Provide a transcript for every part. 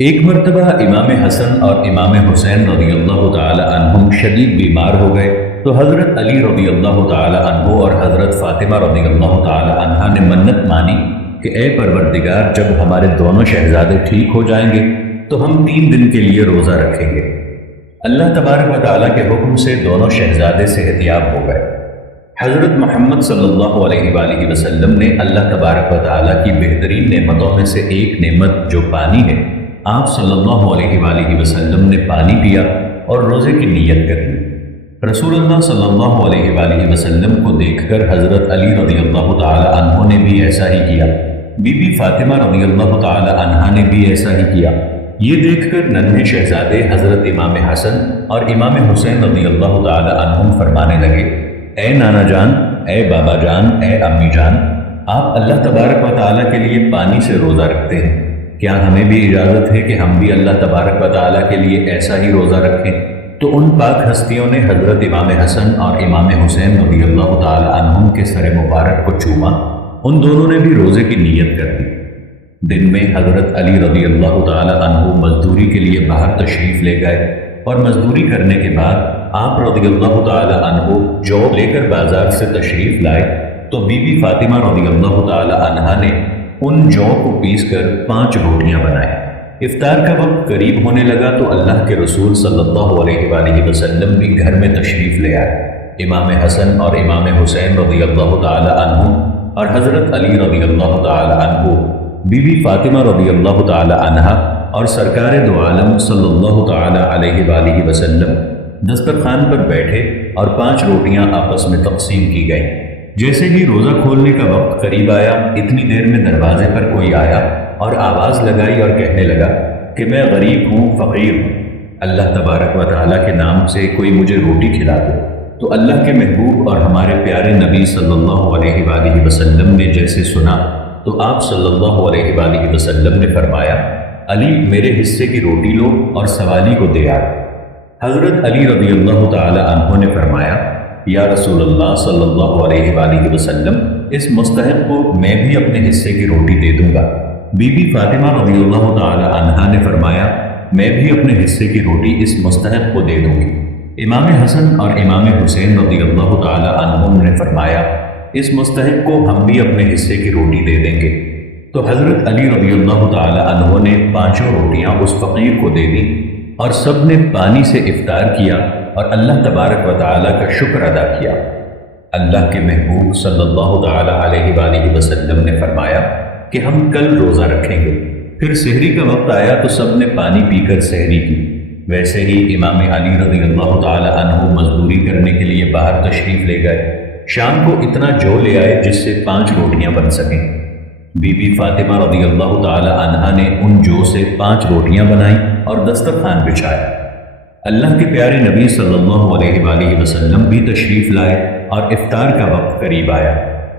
ایک مرتبہ امام حسن اور امام حسین رضی اللہ تعالی عنہم شدید بیمار ہو گئے تو حضرت علی رضی اللہ تعالی عنہ اور حضرت فاطمہ رضی اللہ تعالی عنہ نے منت مانی کہ اے پروردگار، جب ہمارے دونوں شہزادے ٹھیک ہو جائیں گے تو ہم 3 دن کے لیے روزہ رکھیں گے۔ اللہ تبارک و تعالیٰ کے حکم سے دونوں شہزادے صحت یاب ہو گئے۔ حضرت محمد صلی اللہ علیہ وآلہ وسلم نے اللہ تبارک و تعالیٰ کی بہترین نعمتوں میں سے ایک نعمت جو پانی ہے، آپ صلی اللہ علیہ وآلہ وسلم نے پانی پیا اور روزے کی نیت کر لی۔ رسول اللہ صلی اللہ علیہ وآلہ وسلم کو دیکھ کر حضرت علی رضی اللہ تعالی عنہ نے بھی ایسا ہی کیا، بی بی فاطمہ رضی اللہ تعالی عنہا نے بھی ایسا ہی کیا۔ یہ دیکھ کر ننھے شہزادے حضرت امام حسن اور امام حسین رضی اللہ تعالی عنہم فرمانے لگے، اے نانا جان، اے بابا جان، اے امی جان، آپ اللہ تبارک و تعالیٰ کے لیے پانی سے روزہ رکھتے ہیں، کیا ہمیں بھی اجازت ہے کہ ہم بھی اللہ تبارک و تعالیٰ کے لیے ایسا ہی روزہ رکھیں؟ تو ان پاک ہستیوں نے حضرت امام حسن اور امام حسین رضی اللہ تعالی عنہم کے سر مبارک کو چوما۔ ان دونوں نے بھی روزے کی نیت کر دی۔ دن میں حضرت علی رضی اللہ تعالی عنہ مزدوری کے لیے باہر تشریف لے گئے اور مزدوری کرنے کے بعد آپ رضی اللہ تعالی عنہ جو لے کر بازار سے تشریف لائے تو بی بی فاطمہ رضی اللہ تعالی عنہا نے ان جو کو پیس کر 5 روٹیاں بنائیں۔ افطار کا وقت قریب ہونے لگا تو اللہ کے رسول صلی اللہ علیہ وآلہ وسلم بھی گھر میں تشریف لے آئے۔ امام حسن اور امام حسین رضی اللہ تعالی عنہ اور حضرت علی رضی اللہ تعالی عنہ، بی بی فاطمہ رضی اللہ تعالی عنہا اور سرکار دو عالم صلی اللہ تعالی علیہ وآلہ وسلم دسترخوان پر بیٹھے اور 5 روٹیاں آپس میں تقسیم کی گئیں۔ جیسے ہی روزہ کھولنے کا وقت قریب آیا، اتنی دیر میں دروازے پر کوئی آیا اور آواز لگائی اور کہنے لگا کہ میں غریب ہوں، فقیر ہوں، اللہ تبارک و تعالیٰ کے نام سے کوئی مجھے روٹی کھلا دے۔ تو اللہ کے محبوب اور ہمارے پیارے نبی صلی اللہ علیہ وآلہ وسلم نے جیسے سنا تو آپ صلی اللہ علیہ وآلہ وسلم نے فرمایا، علی میرے حصے کی روٹی لو اور سوالی کو دے آ۔ حضرت علی رضی اللہ تعالی عنہ نے فرمایا، یا رسول اللہ صلی اللہ علیہ وآلہ وسلم، اس مستحق کو میں بھی اپنے حصے کی روٹی دے دوں گا۔ بی بی فاطمہ رضی اللہ تعالی عنہا نے فرمایا، میں بھی اپنے حصے کی روٹی اس مستحق کو دے دوں گی۔ امام حسن اور امام حسین رضی اللہ تعالی عنہم نے فرمایا، اس مستحق کو ہم بھی اپنے حصے کی روٹی دے دیں گے۔ تو حضرت علی رضی اللہ تعالی عنہ نے 5 روٹیاں اس فقیر کو دے دیں اور سب نے پانی سے افطار کیا اور اللہ تبارک و تعالیٰ کا شکر ادا کیا۔ اللہ کے محبوب صلی اللہ تعالی علیہ وآلہ وسلم نے فرمایا کہ ہم کل روزہ رکھیں گے۔ پھر سحری کا وقت آیا تو سب نے پانی پی کر سحری کی۔ ویسے ہی امام علی رضی اللہ تعالی عنہ مزدوری کرنے کے لیے باہر تشریف لے گئے۔ شام کو اتنا جو لے آئے جس سے 5 روٹیاں بن سکیں۔ بی بی فاطمہ رضی اللہ تعالی عنہا نے ان جو سے 5 روٹیاں بنائیں اور دسترخوان بچھایا۔ اللہ کے پیارے نبی صلی اللہ علیہ وآلہ وسلم بھی تشریف لائے اور افطار کا وقت قریب آیا۔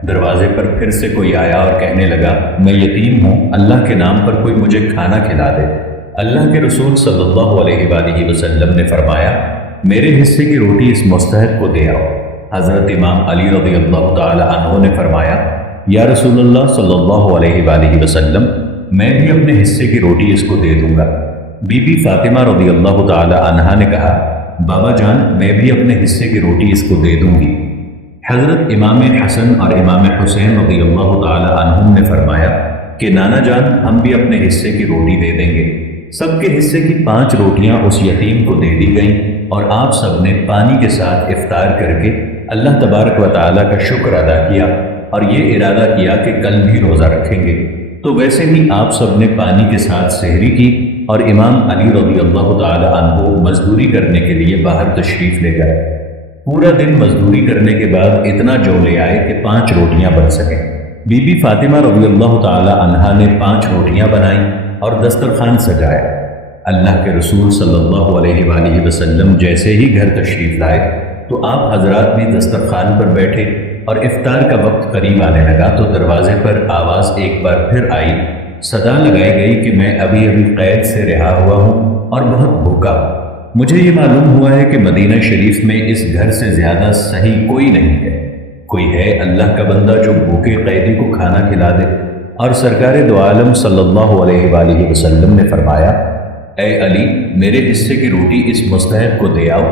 دروازے پر پھر سے کوئی آیا اور کہنے لگا، میں یتیم ہوں، اللہ کے نام پر کوئی مجھے کھانا کھلا دے۔ اللہ کے رسول صلی اللہ علیہ وآلہ وسلم نے فرمایا، میرے حصے کی روٹی اس مستحق کو دے آؤ۔ حضرت امام علی رضی اللہ تعالی عنہ نے فرمایا، یا رسول اللہ صلی اللہ علیہ وآلہ وسلم، میں بھی اپنے حصے کی روٹی اس کو دے دوں گا۔ بی بی فاطمہ رضی اللہ تعالی عنہا نے کہا، بابا جان، میں بھی اپنے حصے کی روٹی اس کو دے دوں گی۔ حضرت امام حسن اور امام حسین رضی اللہ تعالی عنہم نے فرمایا کہ نانا جان، ہم بھی اپنے حصے کی روٹی دے دیں گے۔ سب کے حصے کی 5 روٹیاں اس یتیم کو دے دی گئیں اور آپ سب نے پانی کے ساتھ افطار کر کے اللہ تبارک و تعالیٰ کا شکر ادا کیا اور یہ ارادہ کیا کہ کل بھی روزہ رکھیں گے۔ تو ویسے ہی آپ سب نے پانی کے ساتھ سحری کی اور امام علی رضی اللہ تعالی عنہ مزدوری کرنے کے لیے باہر تشریف لے گئے۔ پورا دن مزدوری کرنے کے بعد اتنا جو لے آئے کہ 5 روٹیاں بن سکیں۔ بی بی فاطمہ رضی اللہ تعالی عنہا نے 5 روٹیاں بنائیں اور دسترخوان سجایا۔ اللہ کے رسول صلی اللہ علیہ وآلہ وسلم جیسے ہی گھر تشریف لائے تو آپ حضرات بھی دسترخوان پر بیٹھے اور افطار کا وقت قریب آنے لگا تو دروازے پر آواز ایک بار پھر آئی، صدا لگائی گئی کہ میں ابھی قید سے رہا ہوا ہوں اور بہت بھوکا ہوں۔ مجھے یہ معلوم ہوا ہے کہ مدینہ شریف میں اس گھر سے زیادہ صحیح کوئی نہیں ہے۔ کوئی ہے اللہ کا بندہ جو بھوکے قیدی کو کھانا کھلا دے؟ اور سرکار دو عالم صلی اللہ علیہ وآلہ وسلم نے فرمایا، اے علی، میرے حصے کی روٹی اس مستحق کو دے آؤ۔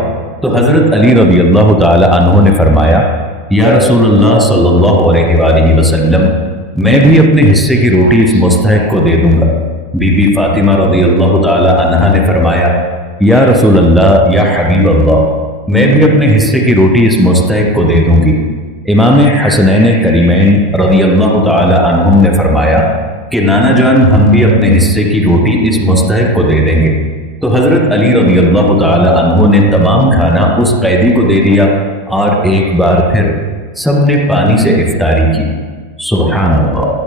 تو حضرت علی رضی اللہ تعالی عنہ نے فرمایا، یا رسول اللہ صلی اللہ علیہ وآلہ وسلم، میں بھی اپنے حصے کی روٹی اس مستحق کو دے دوں گا۔ بی بی فاطمہ رضی اللہ تعالی عنہا نے فرمایا، یا رسول اللہ، یا حبیب اللہ، میں بھی اپنے حصے کی روٹی اس مستحق کو دے دوں گی۔ امام حسنین کریمین رضی اللہ تعالی عنہم نے فرمایا کہ نانا جان، ہم بھی اپنے حصے کی روٹی اس مستحق کو دے دیں گے۔ تو حضرت علی رضی اللہ تعالی عنہ نے تمام کھانا اس قیدی کو دے دیا اور ایک بار پھر سب نے پانی سے افطاری کی۔ سبحان اللہ۔